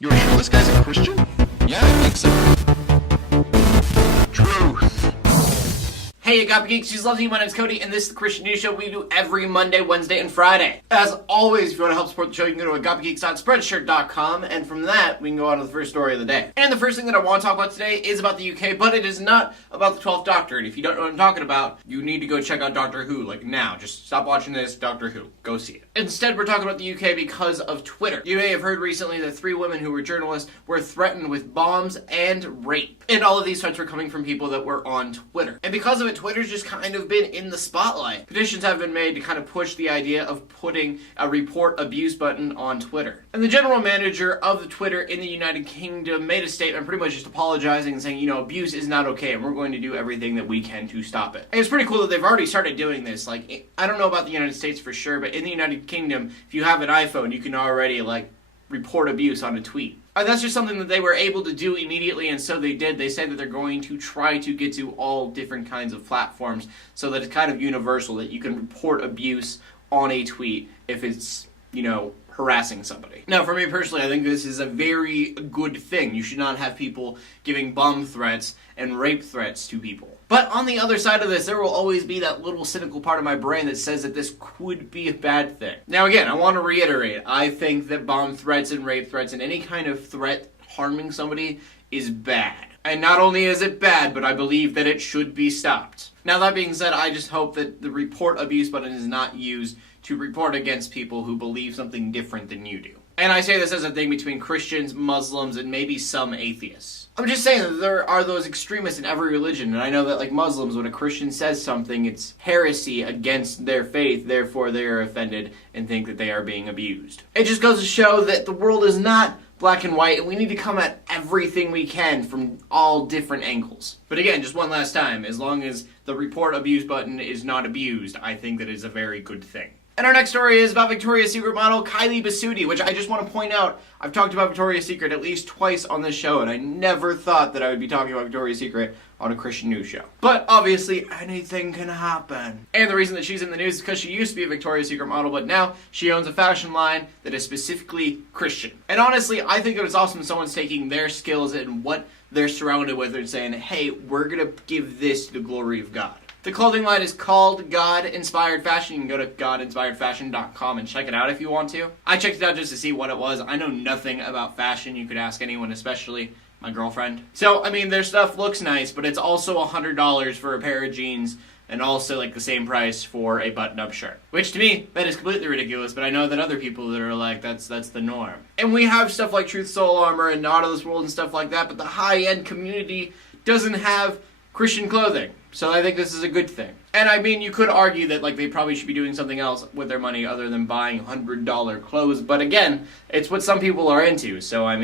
You're sure this guy's a Christian? Yeah, I think so. Truth. Hey, Agape Geeks, she's lovely. My name's Cody, and this is the Christian News Show we do every Monday, Wednesday, and Friday. As always, if you want to help support the show, you can go to agapegeeks.spreadshirt.com, and from that, we can go on to the first story of the day. And the first thing that I want to talk about today is about the UK, but it is not about the 12th Doctor, and if you don't know what I'm talking about, you need to go check out Doctor Who, like now. Just stop watching this, Doctor Who. Go see it. Instead, we're talking about the UK because of Twitter. You may have heard recently that 3 women who were journalists were threatened with bombs and rape. And all of these threats were coming from people that were on Twitter. And because of it, Twitter's just kind of been in the spotlight. Petitions have been made to kind of push the idea of putting a report abuse button on Twitter. And the general manager of the Twitter in the United Kingdom made a statement pretty much just apologizing and saying, abuse is not okay and we're going to do everything that we can to stop it. And it's pretty cool that they've already started doing this. Like, I don't know about the United States for sure, but in the United Kingdom, if you have an iPhone, you can already, report abuse on a tweet. That's just something that they were able to do immediately, and so they did. They say that they're going to try to get to all different kinds of platforms so that it's kind of universal, that you can report abuse on a tweet if it's, harassing somebody. Now, for me personally, I think this is a very good thing. You should not have people giving bomb threats and rape threats to people. But on the other side of this, there will always be that little cynical part of my brain that says that this could be a bad thing. Now again, I want to reiterate, I think that bomb threats and rape threats and any kind of threat harming somebody is bad. And not only is it bad, but I believe that it should be stopped. Now that being said, I just hope that the report abuse button is not used to report against people who believe something different than you do. And I say this as a thing between Christians, Muslims, and maybe some atheists. I'm just saying that there are those extremists in every religion, and I know that Muslims, when a Christian says something, it's heresy against their faith, therefore they are offended and think that they are being abused. It just goes to show that the world is not black and white, and we need to come at everything we can from all different angles. But again, just one last time, as long as the report abuse button is not abused, I think that is a very good thing. And our next story is about Victoria's Secret model Kylie Basutti, which I just want to point out, I've talked about Victoria's Secret at least twice on this show, and I never thought that I would be talking about Victoria's Secret on a Christian news show. But obviously, anything can happen. And the reason that she's in the news is because she used to be a Victoria's Secret model, but now she owns a fashion line that is specifically Christian. And honestly, I think it was awesome someone's taking their skills and what they're surrounded with and saying, hey, we're going to give this to the glory of God. The clothing line is called God Inspired Fashion. You can go to godinspiredfashion.com and check it out if you want to. I checked it out just to see what it was. I know nothing about fashion. You could ask anyone, especially my girlfriend. So, their stuff looks nice, but it's also $100 for a pair of jeans and also the same price for a button-up shirt. Which to me, that is completely ridiculous, but I know that other people that are that's the norm. And we have stuff like Truth Soul Armor and Not of This World and stuff like that, but the high-end community doesn't have Christian clothing. So I think this is a good thing. And you could argue that they probably should be doing something else with their money other than buying $100 clothes. But again, it's what some people are into. So I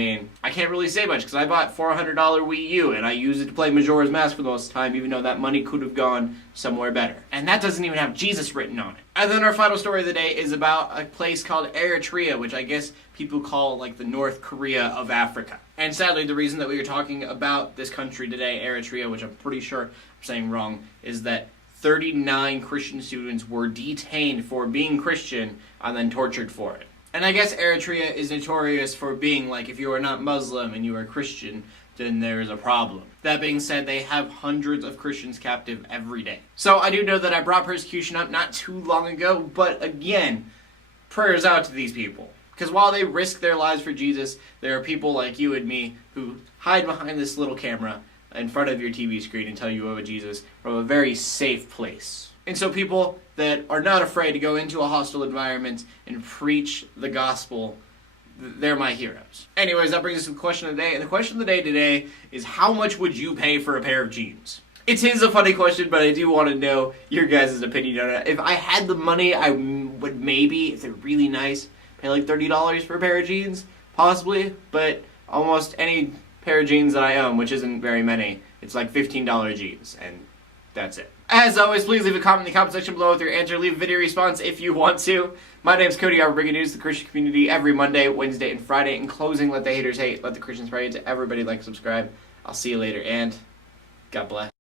can't really say much because I bought $400 Wii U and I use it to play Majora's Mask for the most time, even though that money could have gone somewhere better. And that doesn't even have Jesus written on it. And then our final story of the day is about a place called Eritrea, which I guess people call the North Korea of Africa. And sadly, the reason that we are talking about this country today, Eritrea, which I'm pretty sure I'm saying wrong, is that 39 Christian students were detained for being Christian and then tortured for it. And I guess Eritrea is notorious for being if you are not Muslim and you are Christian, then there is a problem. That being said, they have hundreds of Christians captive every day. So I do know that I brought persecution up not too long ago, but again, prayers out to these people. Because while they risk their lives for Jesus, there are people like you and me who hide behind this little camera in front of your TV screen and tell you about Jesus from a very safe place. And so people that are not afraid to go into a hostile environment and preach the gospel, they're my heroes. Anyways, that brings us to the question of the day. And the question of the day today is, how much would you pay for a pair of jeans? It is a funny question, but I do want to know your guys' opinion on it. If I had the money, I would maybe, if they're really nice, pay $30 for a pair of jeans, possibly. But almost any pair of jeans that I own, which isn't very many, it's $15 jeans, and that's it. As always, please leave a comment in the comment section below with your answer. Leave a video response if you want to. My name's Cody. I bring you news to the Christian community every Monday, Wednesday, and Friday. In closing, let the haters hate, let the Christians pray. To everybody, subscribe. I'll see you later, and God bless.